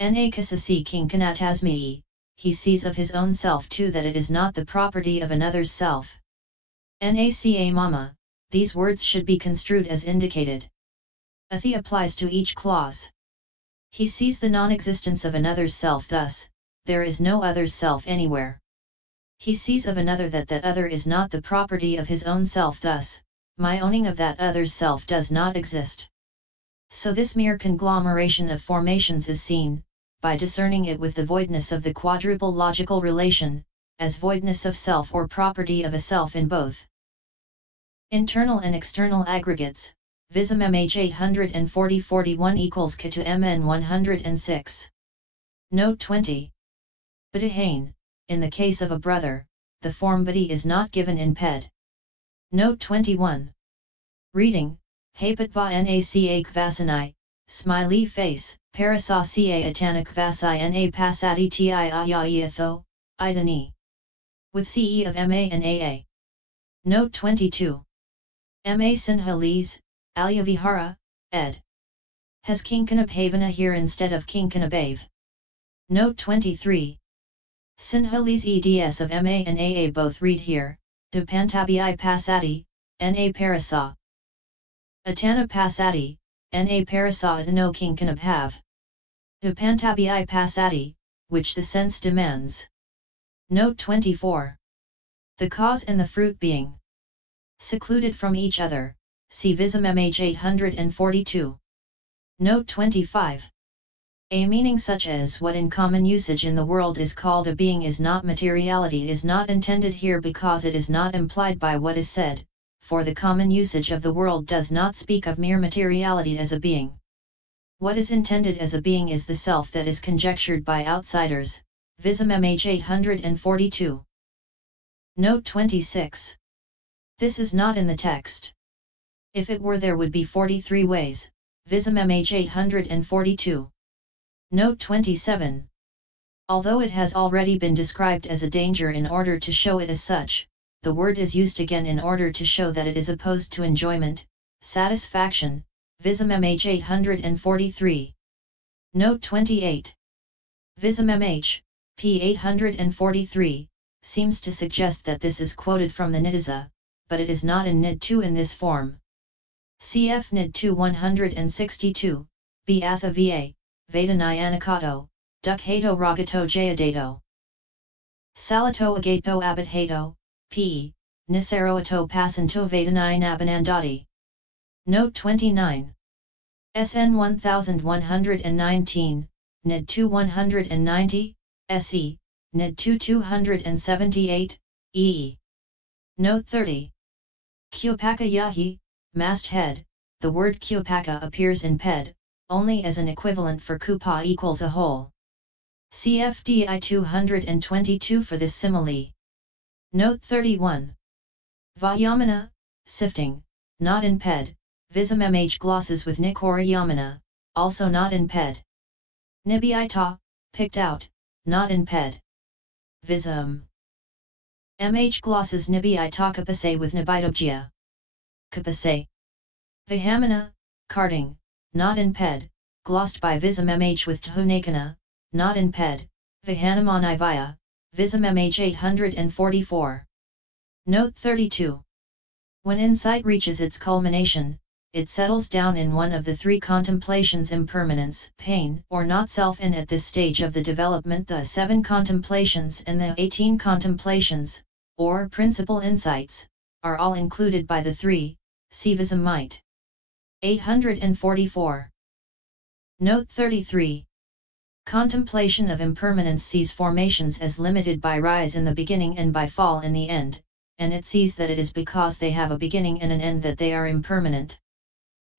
Nakasasi kincana-bhave, he sees of his own self too that it is not the property of another's self. Naca mama, these words should be construed as indicated. Attho applies to each clause. He sees the non-existence of another's self, thus, there is no other's self anywhere. He sees of another that that other is not the property of his own self, thus, my owning of that other's self does not exist. So this mere conglomeration of formations is seen, by discerning it with the voidness of the quadruple logical relation, as voidness of self or property of a self in both internal and external aggregates. Vism-mhþ 840-41 equals k to mn 106. Note 20. Bhatiþþhane, in the case of a brother, the form bhati is not given in ped. Note 21. Reading, þhapetva naca kvacini, smiley face, parassa ca attanaí kvaci na passati ti ayaí attho, idani. With CE of MA and AA. Note 22. MA Sinhalese, Aluvihara, ed. Has kincanabhavena here instead of kincanabhave. Note 23. Sinhalese eds of MA and AA both read here, upanetabbaí passati, na parassa. Attano passati, na parassa attano kincanabhave. Upanetabbaí passati, which the sense demands. Note 24. The cause and the fruit being secluded from each other, see Vism-mhþ 842. Note 25. A meaning such as what in common usage in the world is called a being is not materiality is not intended here because it is not implied by what is said, for the common usage of the world does not speak of mere materiality as a being. What is intended as a being is the self that is conjectured by outsiders, Vism-mhþ 842. Note 26. This is not in the text. If it were, there would be 43 ways, Vism-mhþ 842. Note 27. Although it has already been described as a danger in order to show it as such, the word is used again in order to show that it is opposed to enjoyment, satisfaction, Vism-mhþ 843. Note 28. Vism-mhþ, p. 843, seems to suggest that this is quoted from the Nidasa, but it is not in Nid 2 in this form. Cf. Nid 2 162, b. Attho va, Vedani anakato, dukhato ragato jayadato. Salato agato abadhato, p. Nisaroato passanto Vedani nabanandati. Note 29. SN 1119, Nid 2 190, SE, Nid 2 278, EE. Note 30. Kyopaka yahi, masthead, the word kyopaka appears in ped, only as an equivalent for kupa equals a whole. CFDI 222 for this simile. Note 31. Vayamana, sifting, not in ped, Vism-mhþ glosses with Nikorayamana, also not in ped. Nibiita, picked out, not in ped. Vism-mhþ glosses Nibiita kapase with Nibitobjya. Kapase. Vihamana, carting, not in ped, glossed by Vism-mhþ with Thunakana, not in ped, Vihanamanivaya, Vism-mhþ 844. Note 32. When insight reaches its culmination, it settles down in one of the three contemplations: impermanence, pain, or not self, and at this stage of the development the 7 contemplations and the 18 contemplations, or principal insights, are all included by the 3, see Vism-mhþ 844. Note 33. Contemplation of impermanence sees formations as limited by rise in the beginning and by fall in the end, and it sees that it is because they have a beginning and an end that they are impermanent.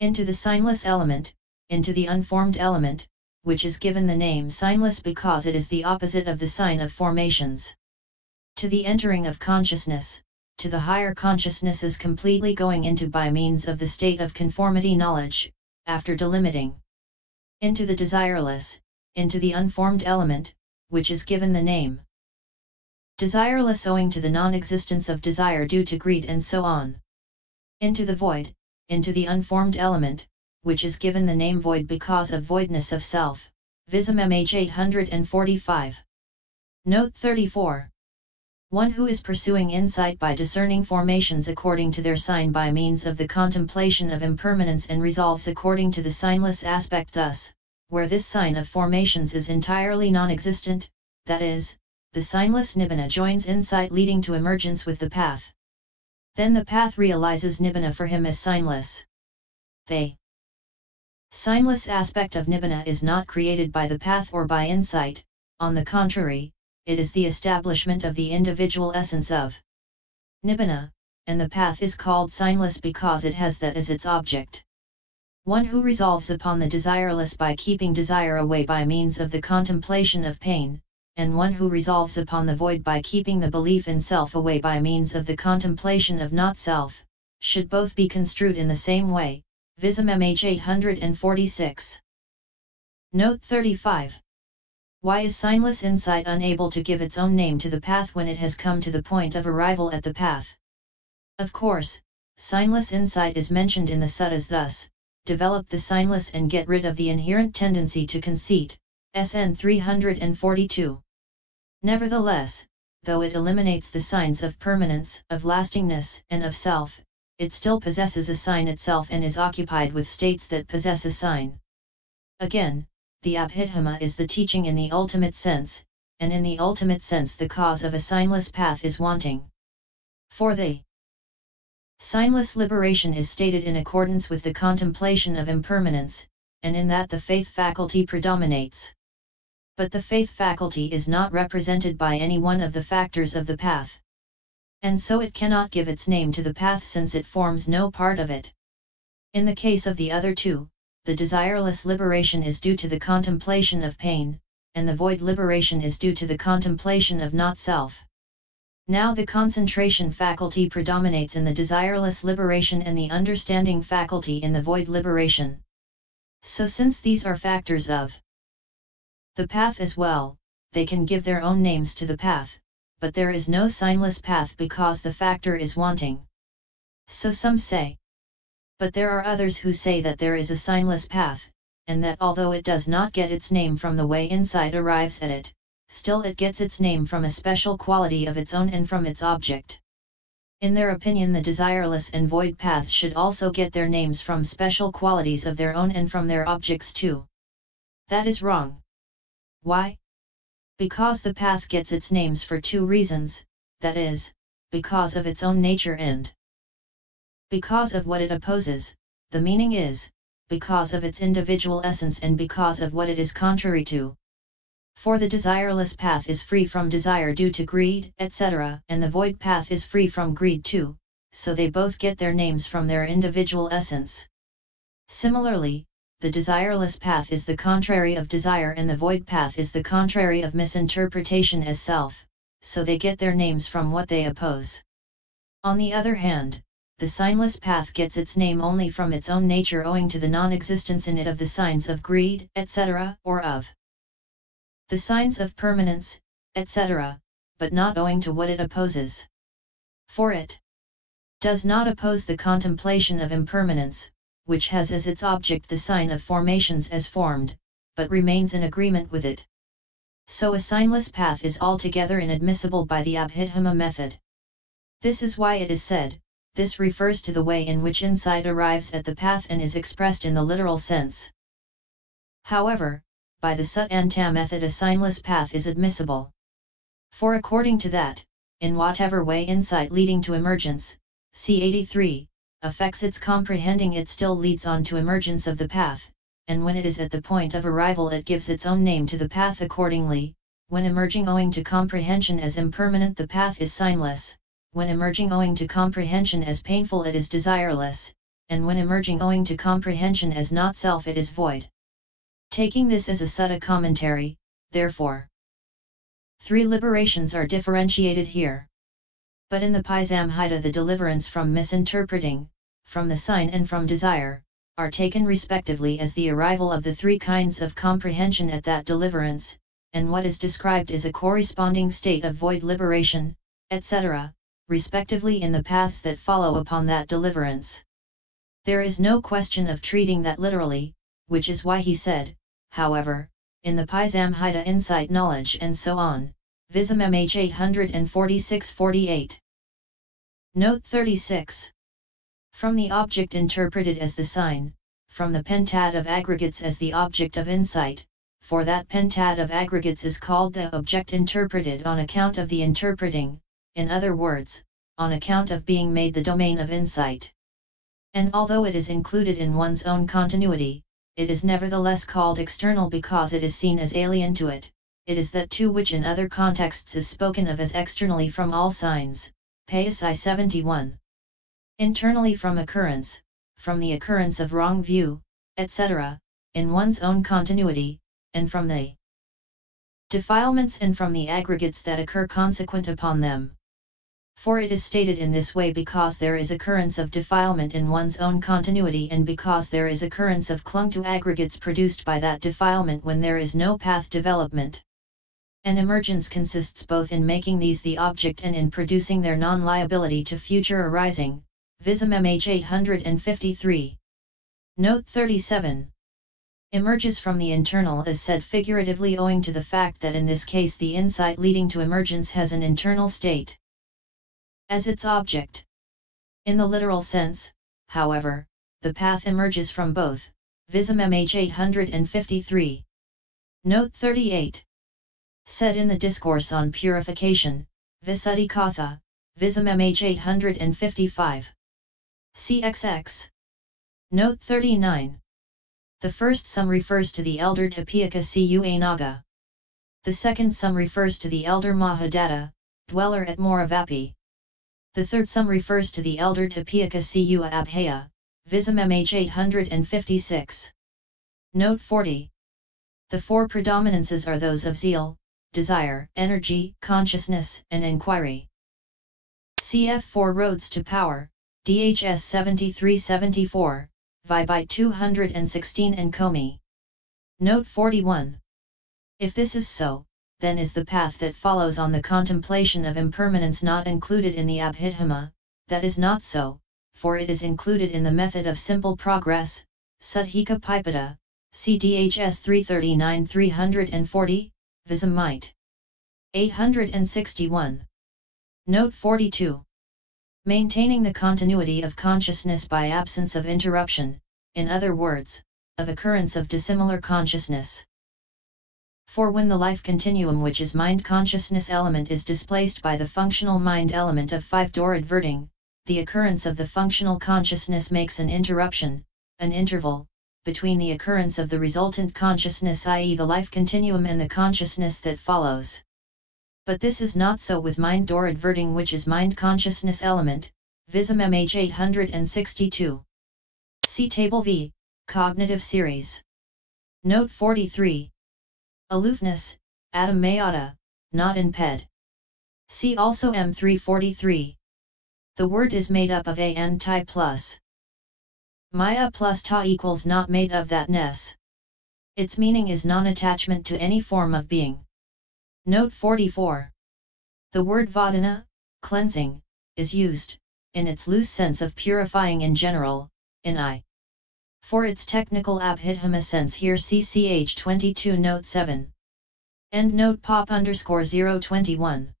Into the signless element, into the unformed element, which is given the name signless because it is the opposite of the sign of formations. To the entering of consciousness, to the higher consciousnesses completely going into by means of the state of conformity knowledge, after delimiting. Into the desireless, into the unformed element, which is given the name desireless owing to the non-existence of desire due to greed and so on. Into the void, into the unformed element, which is given the name void because of voidness of self, Vism-mhþ 845. Note 34. One who is pursuing insight by discerning formations according to their sign by means of the contemplation of impermanence and resolves according to the signless aspect, thus, where this sign of formations is entirely non-existent, that is, the signless nibbana joins insight leading to emergence with the path. Then the path realizes nibbana for him as signless. The signless aspect of nibbana is not created by the path or by insight, on the contrary, it is the establishment of the individual essence of nibbana, and the path is called signless because it has that as its object. One who resolves upon the desireless by keeping desire away by means of the contemplation of pain, and one who resolves upon the void by keeping the belief in self away by means of the contemplation of not-self, should both be construed in the same way. Vism-mhþ 846. Note 35. Why is signless insight unable to give its own name to the path when it has come to the point of arrival at the path? Of course, signless insight is mentioned in the suttas thus: develop the signless and get rid of the inherent tendency to conceit, SN 342. Nevertheless, though it eliminates the signs of permanence, of lastingness, and of self, it still possesses a sign itself and is occupied with states that possess a sign. Again, the Abhidhamma is the teaching in the ultimate sense, and in the ultimate sense the cause of a signless path is wanting. For the signless liberation is stated in accordance with the contemplation of impermanence, and in that the faith faculty predominates. But the faith faculty is not represented by any one of the factors of the path. And so it cannot give its name to the path since it forms no part of it. In the case of the other two, the desireless liberation is due to the contemplation of pain, and the void liberation is due to the contemplation of not-self. Now the concentration faculty predominates in the desireless liberation and the understanding faculty in the void liberation. So since these are factors of the path as well, they can give their own names to the path, but there is no signless path because the factor is wanting. So some say. But there are others who say that there is a signless path, and that although it does not get its name from the way insight arrives at it, still it gets its name from a special quality of its own and from its object. In their opinion, the desireless and void paths should also get their names from special qualities of their own and from their objects too. That is wrong. Why? Because the path gets its names for two reasons, that is, because of its own nature and because of what it opposes. The meaning is, because of its individual essence and because of what it is contrary to. For the desireless path is free from desire due to greed, etc., and the void path is free from greed too, so they both get their names from their individual essence. Similarly, the desireless path is the contrary of desire and the void path is the contrary of misinterpretation as self, so they get their names from what they oppose. On the other hand, the signless path gets its name only from its own nature owing to the non-existence in it of the signs of greed, etc., or of the signs of permanence, etc., but not owing to what it opposes. For it does not oppose the contemplation of impermanence, which has as its object the sign of formations as formed, but remains in agreement with it. So a signless path is altogether inadmissible by the Abhidhamma method. This is why it is said, this refers to the way in which insight arrives at the path and is expressed in the literal sense. However, by the Sutta method a signless path is admissible. For according to that, in whatever way insight leading to emergence, c. 83, affects its comprehending, it still leads on to emergence of the path, and when it is at the point of arrival it gives its own name to the path accordingly. When emerging owing to comprehension as impermanent the path is signless, when emerging owing to comprehension as painful it is desireless, and when emerging owing to comprehension as not self it is void. Taking this as a sutta commentary, therefore, three liberations are differentiated here. But in the Vism-mhþ the deliverance from misinterpreting, from the sign and from desire, are taken respectively as the arrival of the three kinds of comprehension at that deliverance, and what is described is a corresponding state of void liberation, etc., respectively in the paths that follow upon that deliverance. There is no question of treating that literally, which is why he said, however, in the Vism-mhþ insight knowledge and so on, Vism-mhþ 846-48. Note 36. From the object interpreted as the sign, from the pentad of aggregates as the object of insight, for that pentad of aggregates is called the object interpreted on account of the interpreting, in other words, on account of being made the domain of insight. And although it is included in one's own continuity, it is nevertheless called external because it is seen as alien to it. It is that too which in other contexts is spoken of as externally from all signs, passati 71. Internally from occurrence, from the occurrence of wrong view, etc., in one's own continuity, and from the defilements and from the aggregates that occur consequent upon them. For it is stated in this way because there is occurrence of defilement in one's own continuity and because there is occurrence of clung to aggregates produced by that defilement when there is no path development. And emergence consists both in making these the object and in producing their non-liability to future arising, Vism-mhþ 853. Note 37. Emerges from the internal is said figuratively owing to the fact that in this case the insight leading to emergence has an internal state as its object. In the literal sense, however, the path emerges from both, Vism-mhþ 853. Note 38. Said in the Discourse on Purification, Visuddhi Katha, Vism-mhþ 855. CXX. Note 39. The first sum refers to the elder Tapiyaka Cua Naga. The second sum refers to the elder Mahadatta, dweller at Moravapi. The third sum refers to the elder Tapiyaka Cua Abhaya, Vism-mhþ 856. Note 40. The four predominances are those of zeal, desire, energy, consciousness, and inquiry. Cf. Four Roads to Power, DHS 7374, Vibite 216 and Komi. Note 41. If this is so, then is the path that follows on the contemplation of impermanence not included in the Abhidhamma. That is not so, for it is included in the method of simple progress, Suddhika Pipada, CDHS 339-340, Vism-mhþ 861. Note 42. Maintaining the continuity of consciousness by absence of interruption, in other words, of occurrence of dissimilar consciousness. For when the life continuum which is mind consciousness element is displaced by the functional mind element of five-door adverting, the occurrence of the functional consciousness makes an interruption, an interval, between the occurrence of the resultant consciousness, i.e. the life continuum, and the consciousness that follows. But this is not so with mind door adverting, which is mind consciousness element, Vism-mhþ 862. See Table V, Cognitive Series. Note 43. Aloofness, Adam Mayata, not in Ped. See also M343. The word is made up of a and ti plus Maya plus ta equals not made of that-ness. Its meaning is non-attachment to any form of being. Note 44. The word vadana, cleansing, is used, in its loose sense of purifying in general, in I. For its technical Abhidhamma sense here see CH 22 Note 7. End note pop _021.